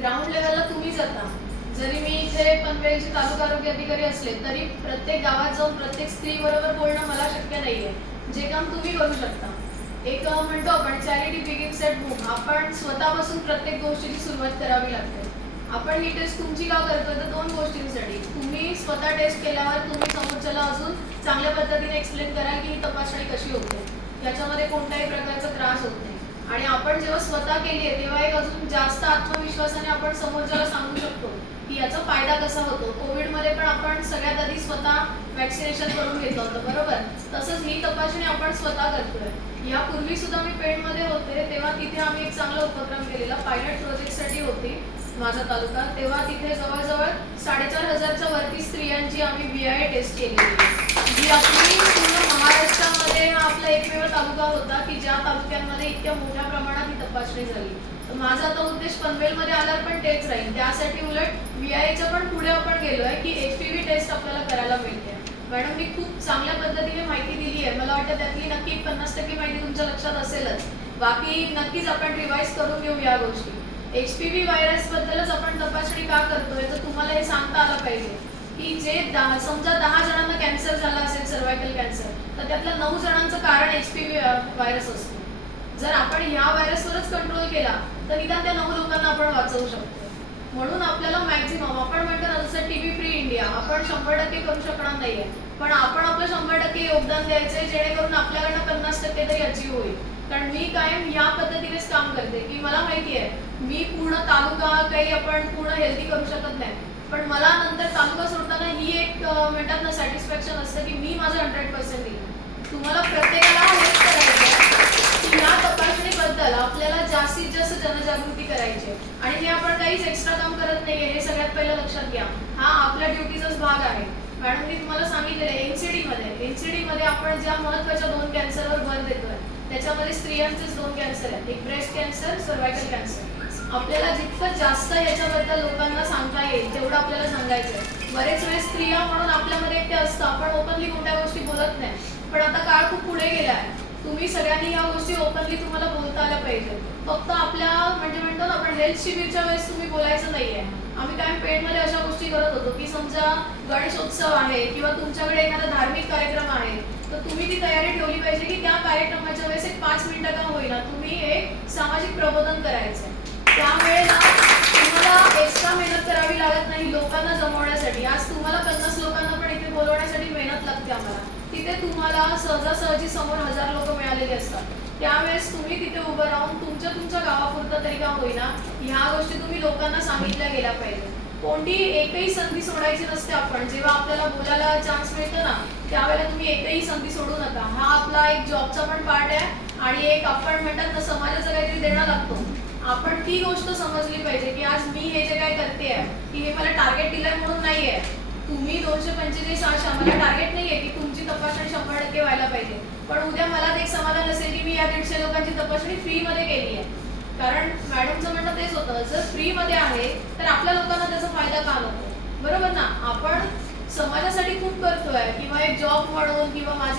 Ground लेवलला तुम्ही जाता जरी मी इथे पनवेलचे तालुका आरोग्य अधिकारी असले तरी प्रत्येक गावात जाऊन प्रत्येक स्त्री बरोबर बोलणं मला शक्य नाहीये. जे काम तुम्ही करू शकता. एक म्हणतो आपण चॅरिटी बिगिन्स ॲट होम आपण स्वतःपासून प्रत्येक गोष्टीची सुरुवात करावी लागते. आपण ही टेस्ट तुमची का करतोय? तर दोन गोष्टींसाठी. तुम्ही स्वतः टेस्ट केल्यावर तुम्ही समोरच्याला अजून चांगल्या पद्धतीने एक्सप्लेन कराल की ही तपासणी कशी होते. याच्यामध्ये कोणत्याही प्रकारचा त्रास होत नाही. आणि आपण जेव्हा स्वतः केली आहे तेव्हा एक अजून जास्त आत्मविश्वासाने आपण समोरच्याला सांगू शकतो की याचा फायदा कसा होतो. कोविडमध्ये पण आपण सगळ्यात आधी स्वतः वॅक्सिनेशन करून घेतलं होतं बरोबर? तसंच ही तपासणी आपण स्वतः करतोय. यापूर्वी सुद्धा मी पेडमध्ये होते तेव्हा तिथे आम्ही एक चांगला उपक्रम केलेला. पायलट प्रोजेक्टसाठी होती माझा तालुका. तेव्हा तिथे जवळजवळ साडेचार हजारच्या वरती स्त्रियांची आम्ही बी आय टेस्ट केलेली. जी आपली पूर्ण हा आपला एकमेव तालुका होता की ज्या तालुक्यांमध्ये इतक्या मोठ्या प्रमाणात ही तपासणी झाली. तर माझा आता उद्देश पनवेलमध्ये आल्यावर पण तेच राहील. त्यासाठी उलट व्ही आयच्या पण पुढे आपण गेलोय की एच पी व्ही टेस्ट आपल्याला करायला मिळते. मॅडम मी खूप चांगल्या पद्धतीने माहिती दिली आहे. मला वाटतं त्यातली नक्की पन्नास टक्के माहिती तुमच्या लक्षात असेलच. बाकी नक्कीच आपण रिवाईज करून घेऊ या गोष्टी. एच पी व्ही व्हायरस बद्दलच आपण तपासणी का करतोय? तर तुम्हाला हे सांगता आलं पाहिजे की जे दहा समजा दहा जणांना कॅन्सर झाला असेल त्यातल्या नऊ जणांचं कारण एच पी व्ही व्हायरस असतो. जर आपण ह्या व्हायरसवरच कंट्रोल केला तर निदान त्या नऊ लोकांना आपण वाचवू शकतो. म्हणून आपल्याला मॅक्झिमम आपण म्हणतो ना जसं टीव्ही फ्री इंडिया आपण शंभर टक्के करू शकणार नाहीये. पण आपण आपलं शंभर टक्के योगदान द्यायचंय जेणेकरून आपल्याकडनं पन्नास टक्के तरी अचीव होईल. कारण मी कायम ह्या पद्धतीनेच काम करते. की मला माहिती आहे मी पूर्ण तालुका काही आपण पूर्ण हेल्दी करू शकत नाही. पण मला नंतर तालुका सोडताना ही एक म्हणतात ना सॅटिस्फॅक्शन असतं की मी माझं हंड्रेड पर्सेंट दिलं तुम्हाला प्रत्येकाला हेच करायचं की या तपासणीबद्दल आपल्याला जास्तीत जास्त जनजागृती करायची आहे. आणि हे आपण काहीच एक्स्ट्रा काम करत नाहीये हे सगळ्यात पहिलं लक्षात घ्या. हा आपल्या ड्युटीचाच भाग आहे. मॅडम मी तुम्हाला सांगितलेलं आहे एनसीडी मध्ये एनसीडी मध्ये आपण ज्या महत्त्वाच्या दोन कॅन्सरवर भर देतोय त्याच्यामध्ये स्त्रियांचेच दोन कॅन्सर आहेत. एक ब्रेस्ट कॅन्सर सर्वायकल कॅन्सर आपल्याला जितकं जास्त याच्याबद्दल लोकांना सांगता येईल तेवढं आपल्याला सांगायचं आहे बरेच वेळेस स्त्रिया म्हणून आपल्यामध्ये एक ते असतं. आपण ओपनली कोणत्या गोष्टी बोलत नाही. पण आता काळ खूप पुढे गेला आहे तुम्ही सगळ्यांनी या गोष्टी ओपनली तुम्हाला बोलता आल्या पाहिजे फक्त आपल्या म्हणजे म्हणतो ना आपण हेल्थ शिबिरच्या वेळेस तुम्ही बोलायचं नाहीये. आम्ही काय पेडमध्ये अशा गोष्टी करत होतो की समजा गणेशोत्सव आहे किंवा तुमच्याकडे एखादा धार्मिक कार्यक्रम आहे तर तुम्ही ती तयारी ठेवली पाहिजे की त्या कार्यक्रमाच्या वेळेस एक पाच मिनिटं का होईना तुम्ही एक सामाजिक प्रबोधन करायचं त्यावेळेला तुम्हाला एक्स्ट्रा मेहनत करावी लागत नाही लोकांना जमवण्यासाठी आज तुम्हाला पन्नास लोकांना पण इथे बोलवण्यासाठी मेहनत आम्हाला. तिथे तुम्हाला सहजासहजी समोर हजार लोक मिळालेले असतात. त्यावेळेस तुम्ही तिथे उभं राहून तुमच्या तुमच्या गावापुरतं तरी का होईना ह्या गोष्टी तुम्ही लोकांना सांगितल्या गेल्या पाहिजे कोणती एकही संधी सोडायची नसते आपण. जेव्हा आपल्याला बोलायला चान्स मिळतो ना त्यावेळेला तुम्ही एकही संधी सोडू नका. हा आपला एक जॉबचा पण पार्ट आहे आणि एक आपण म्हणतात ना समाजाचा काहीतरी देणं लागतो. आपण ती गोष्ट समजली पाहिजे की आज मी हे जे काय करते आहे की हे मला टार्गेट दिलं म्हणून नाहीये. तुम्ही दोनशे पंचेचाळीस आशा आम्हाला टार्गेट नाही आहे की तुमची तपासणी शंभर टक्के व्हायला पाहिजे. पण उद्या मला ते एक समाधान असेल की मी या दीडशे लोकांची तपासणी फ्री मध्ये केली आहे. कारण मॅडमचं म्हणणं तेच होतं जर फ्री मध्ये आहे तर आपल्या लोकांना त्याचा फायदा का नको बरोबर ना? आपण समाजासाठी खूप करतोय किंवा एक जॉब म्हणून किंवा माझे